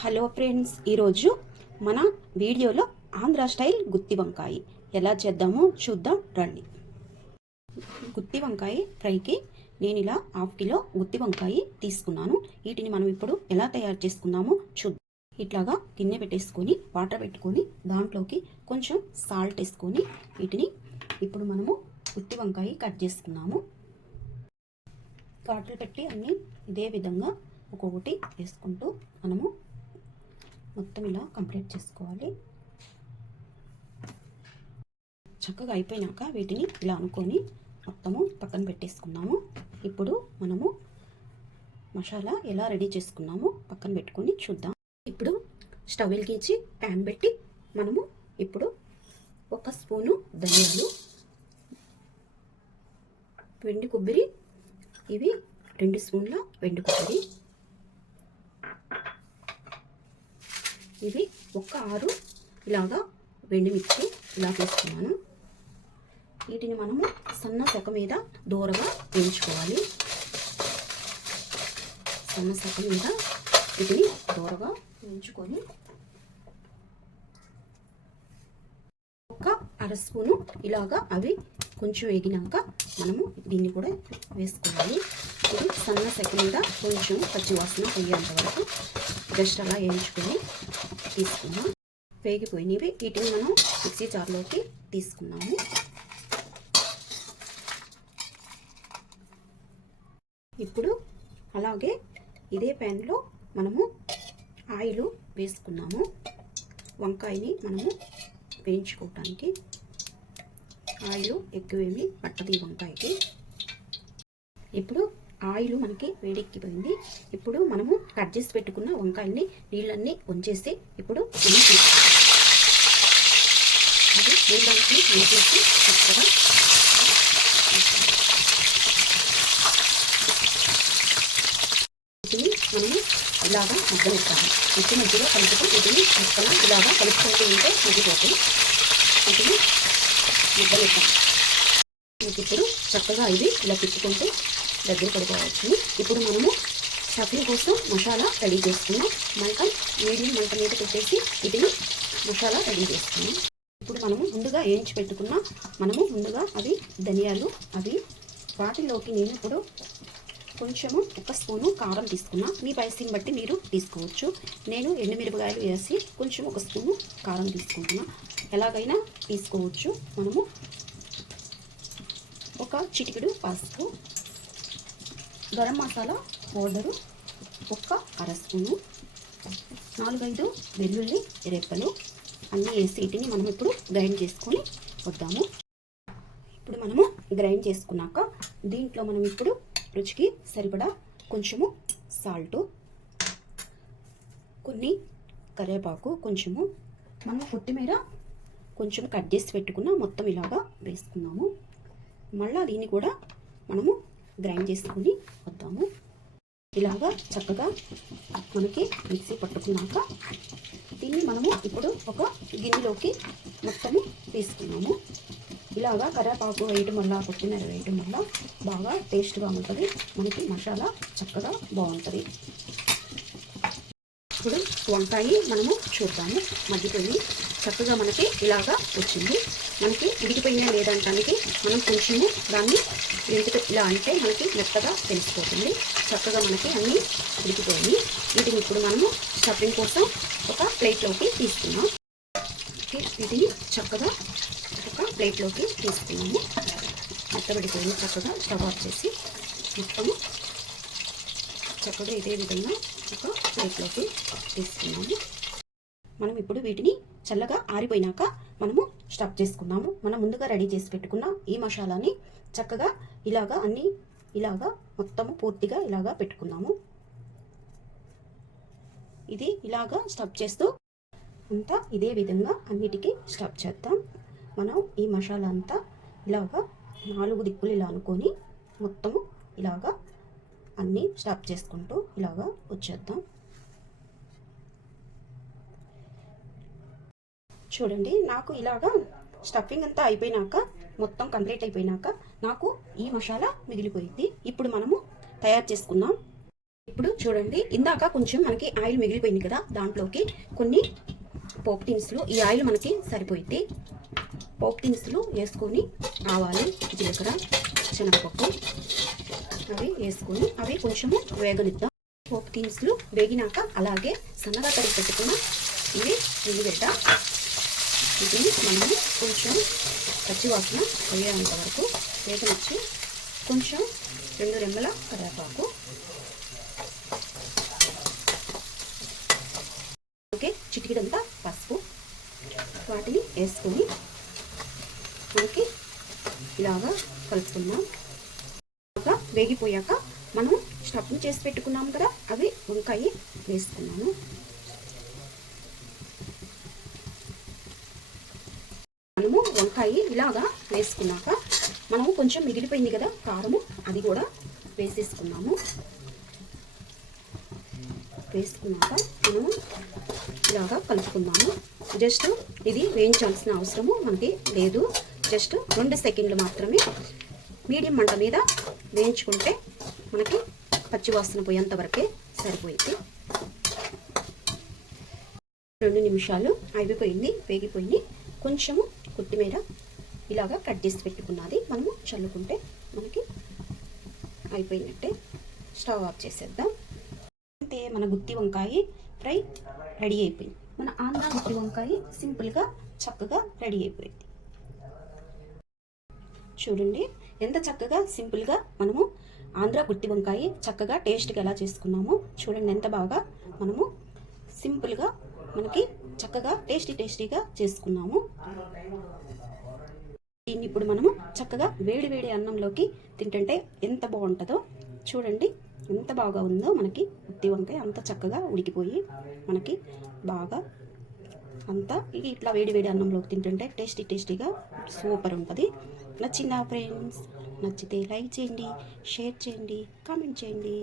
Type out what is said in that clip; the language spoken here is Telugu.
హలో ఫ్రెండ్స్, ఈరోజు మన వీడియోలో ఆంధ్ర స్టైల్ గుత్తి వంకాయ ఎలా చేద్దామో చూద్దాం రండి. గుత్తి వంకాయ ఫ్రైకి నేను ఇలా 1/2 కిలో గుత్తి వంకాయ తీసుకున్నాను. వీటిని మనం ఇప్పుడు ఎలా తయారు చేసుకుందామో చూద్దాం. ఇట్లాగా గిన్నె పెట్టేసుకొని వాటర్ పెట్టుకొని దాంట్లోకి కొంచెం సాల్ట్ వేసుకొని వీటిని ఇప్పుడు మనము గుత్తి వంకాయ కట్ చేసుకున్నాము. వాటర్ పెట్టి అన్నీ ఇదే విధంగా ఒక్కొక్కటి వేసుకుంటూ మనము మొత్తం ఇలా కంప్లీట్ చేసుకోవాలి. చక్కగా అయిపోయినాక వీటిని ఇలా అనుకొని మొత్తము పక్కన పెట్టేసుకున్నాము. ఇప్పుడు మనము మసాలా ఎలా రెడీ చేసుకున్నామో పక్కన పెట్టుకొని చూద్దాం. ఇప్పుడు స్టవ్ వెలిగించి ప్యాన్ పెట్టి మనము ఇప్పుడు 1 స్పూను ధనియాలు, వెండి కొబ్బరి, ఇవి 2 స్పూన్ల వెండి కొబ్బరి, ఇవి 6 ఇలాగా వెండిమిర్చి ఇలా తీసుకున్నాను. వీటిని మనము సన్న సెక మీద దూరగా వేయించుకోవాలి. సన్న సెక మీద వీటిని దూరగా వేయించుకొని 1/2 స్పూను ఇలాగా అవి కొంచెం వేగినాక మనము దీన్ని కూడా వేసుకోవాలి. ఇది సన్న సెక మీద కొంచెం పచ్చివాసన పోయేంత వరకు జస్ట్ అలా వేయించుకొని తీసుకున్నాం. వేగిపోయినవి వీటిని మనం మిక్సీ జార్లోకి తీసుకున్నాము. ఇప్పుడు అలాగే ఇదే ప్యాన్లో మనము ఆయిల్ వేసుకున్నాము. వంకాయని మనము వేయించుకోవటానికి ఆయిల్ ఎక్కువేమి పట్టదు ఈ వంకాయకి. ఇప్పుడు ఆయిల్ మనకి వేడెక్కిపోయింది. ఇప్పుడు మనము కట్ చేసి పెట్టుకున్న వంకాయల్ని నీళ్ళన్నీ వంచేసి ఇప్పుడు నీళ్ళన్నీ వంచేసి చక్కగా వీటిని మనము ఇలాగా మగ్గనిస్తాము. మధ్య మధ్యలో కలుపుతూ వీటిని చక్కగా ఇలాగా కలుపుకుంటూ ఉంటే మగ్గిపోతాయి. వీటిని మగ్గనిస్తాము. మీకు ఇప్పుడు చక్కగా ఇది ఇలా తిప్పుకుంటే దగ్గర పడిపోవచ్చు. ఇప్పుడు మనము స్టఫింగ్ కోసం మసాలా రెడీ చేసుకున్నాం. మీడియం మంట మీద పెట్టేసి వీటిని మసాలా రెడీ చేసుకున్నాం. ఇప్పుడు మనము ముందుగా వేయించి పెట్టుకున్నాం. ముందుగా అవి ధనియాలు, అవి వాటిలోకి నేను ఇప్పుడు కొంచెము 1 స్పూను కారం తీసుకున్నా. మీ స్పైసీని బట్టి మీరు తీసుకోవచ్చు. నేను ఎండుమిరపకాయలు వేసి కొంచెం 1 స్పూను కారం తీసుకుంటున్నా. ఎలాగైనా తీసుకోవచ్చు. మనము ఒక చిటికెడు పసుపు, గరం మసాలా పౌడరు 1/2 స్పూను, 4-5 వెల్లుల్లి రెప్పలు అన్నీ వేసి వీటిని మనం ఇప్పుడు గ్రైండ్ చేసుకొని వద్దాము. ఇప్పుడు మనము గ్రైండ్ చేసుకున్నాక దీంట్లో మనం ఇప్పుడు రుచికి సరిపడా కొంచెము సాల్టు, కొన్ని కరివేపాకు, కొంచెము మనం కొత్తిమీర కొంచెం కట్ చేసి పెట్టుకున్న మొత్తం ఇలాగా వేసుకున్నాము. మళ్ళీ దీన్ని కూడా మనము గ్రైండ్ చేసుకొని వద్దాము. ఇలాగా చక్కగా మనకి మిక్సీ పట్టుకున్నాక దీన్ని మనము ఇప్పుడు ఒక గిన్నెలోకి మొత్తము తీసుకున్నాము. ఇలాగా కరివేపాకు వేయటం వల్ల, కొత్తిమీర వేయటం వల్ల బాగా టేస్ట్గా ఉంటుంది. మనకి మసాలా చక్కగా బాగుంటుంది. ఇప్పుడు వంకాయ మనము చూద్దాము. మగ్గిపోయి చక్కగా మనకి ఇలాగా వచ్చింది. మనకి ఉడికిపోయినా లేదంటానికి మనం కొంచెము దాన్ని వెంటితో ఇలా అంటే మనకి మెత్తగా తెలిసిపోతుంది. చక్కగా మనకి అన్నీ ఉడికిపోయి వీటిని ఇప్పుడు మనము స్టఫింగ్ కోసం ఒక ప్లేట్లోకి తీసుకున్నాం. వీటిని చక్కగా ఒక ప్లేట్లోకి తీసుకున్నాము. మెత్తబడిపోయి చక్కగా స్టవ్ ఆఫ్ చేసి మొత్తము చక్కగా ఇదే విధంగా ఒక ప్లేట్లోకి తీసుకున్నాము. మనం ఇప్పుడు వీటిని చల్లగా ఆరిపోయినాక మనము స్టఫ్ చేసుకున్నాము. మనం ముందుగా రెడీ చేసి పెట్టుకున్న ఈ మసాలాని చక్కగా ఇలాగా అన్నీ ఇలాగా మొత్తము పూర్తిగా ఇలాగా పెట్టుకున్నాము. ఇది ఇలాగా స్టఫ్ చేస్తూ అంతా ఇదే విధంగా అన్నిటికీ స్టఫ్ చేద్దాం. మనం ఈ మసాలా అంతా ఇలాగా 4 దిక్కులు ఇలా అనుకొని మొత్తము ఇలాగా అన్నీ స్టఫ్ చేసుకుంటూ ఇలాగా వచ్చేద్దాం. చూడండి, నాకు ఇలాగా స్టఫింగ్ అంతా అయిపోయినాక మొత్తం కంప్లీట్ అయిపోయినాక నాకు ఈ మసాలా మిగిలిపోయింది. ఇప్పుడు మనము తయారు చేసుకున్నాం ఇప్పుడు చూడండి, ఇందాక కొంచెం మనకి ఆయిల్ మిగిలిపోయింది కదా, దాంట్లోకి కొన్ని పోపు దినుసులు, ఈ ఆయిల్ మనకి సరిపోయింది. పోపు దినుసులు వేసుకొని ఆవాలు, జీలకర్ర, శనగపప్పు అవి వేసుకొని అవి కొంచెము వేగనిద్దాం. పోపు దినుసులు వేగినాక అలాగే సన్నగా తరిగి పెట్టుకున్న ఇవి ఉల్లిగడ్డ, వీటిని మనము కొంచెం పచ్చివాసన పోయేంత వరకు వేగనిచ్చి కొంచెం 2 రెమ్మల కరివేపాకు, ఓకే చిటికెడంతా పసుపు వాటిని వేసుకొని మనకి ఇలాగా కలుపుకుందాం. బాగా వేగిపోయాక మనం స్టఫింగ్ చేసి పెట్టుకున్నాం కదా, అవి వంకాయ వేసుకున్నాము. మనము వంకాయ ఇలాగా వేసుకున్నాక మనము కొంచెం మిగిలిపోయింది కదా కారము, అది కూడా వేసేసుకున్నాము. వేసుకున్నాక మనము ఇలాగా కలుపుకుందాము. జస్ట్ ఇది వేయించాల్సిన అవసరము మనకి లేదు. జస్ట్ 2 సెకండ్లు మాత్రమే మీడియం మంట మీద వేయించుకుంటే మనకి పచ్చివాసన పోయేంత వరకే సరిపోయింది. 2 నిమిషాలు అయిపోయింది, వేగిపోయింది. కొంచెము కొత్తిమీర ఇలాగా కట్ చేసి పెట్టుకున్నది మనము చల్లుకుంటే మనకి అయిపోయినట్టే. స్టవ్ ఆఫ్ చేసేద్దాం. అంతే, మన గుత్తి వంకాయ ఫ్రై రెడీ అయిపోయింది. మన ఆంధ్ర గుత్తి వంకాయ సింపుల్గా చక్కగా రెడీ అయిపోయింది. చూడండి ఎంత చక్కగా సింపుల్గా మనము ఆంధ్ర గుత్తి వంకాయ చక్కగా టేస్ట్గా ఎలా చేసుకున్నామో చూడండి. ఎంత బాగా మనము సింపుల్గా మనకి చక్కగా టేస్టీగా చేసుకున్నాము. దీన్ని ఇప్పుడు మనము చక్కగా వేడి వేడి అన్నంలోకి తింటుంటే ఎంత బాగుంటుందో చూడండి. ఎంత బాగా ఉందో మనకి గుత్తి వంకాయ, అంత చక్కగా ఉడికిపోయి మనకి బాగా అంతా ఇట్లా వేడి వేడి అన్నంలోకి తింటుంటే టేస్టీగా సూపర్ ఉంటుంది. నచ్చిందా ఫ్రెండ్స్? నచ్చితే లైక్ చేయండి, షేర్ చేయండి, కామెంట్ చేయండి.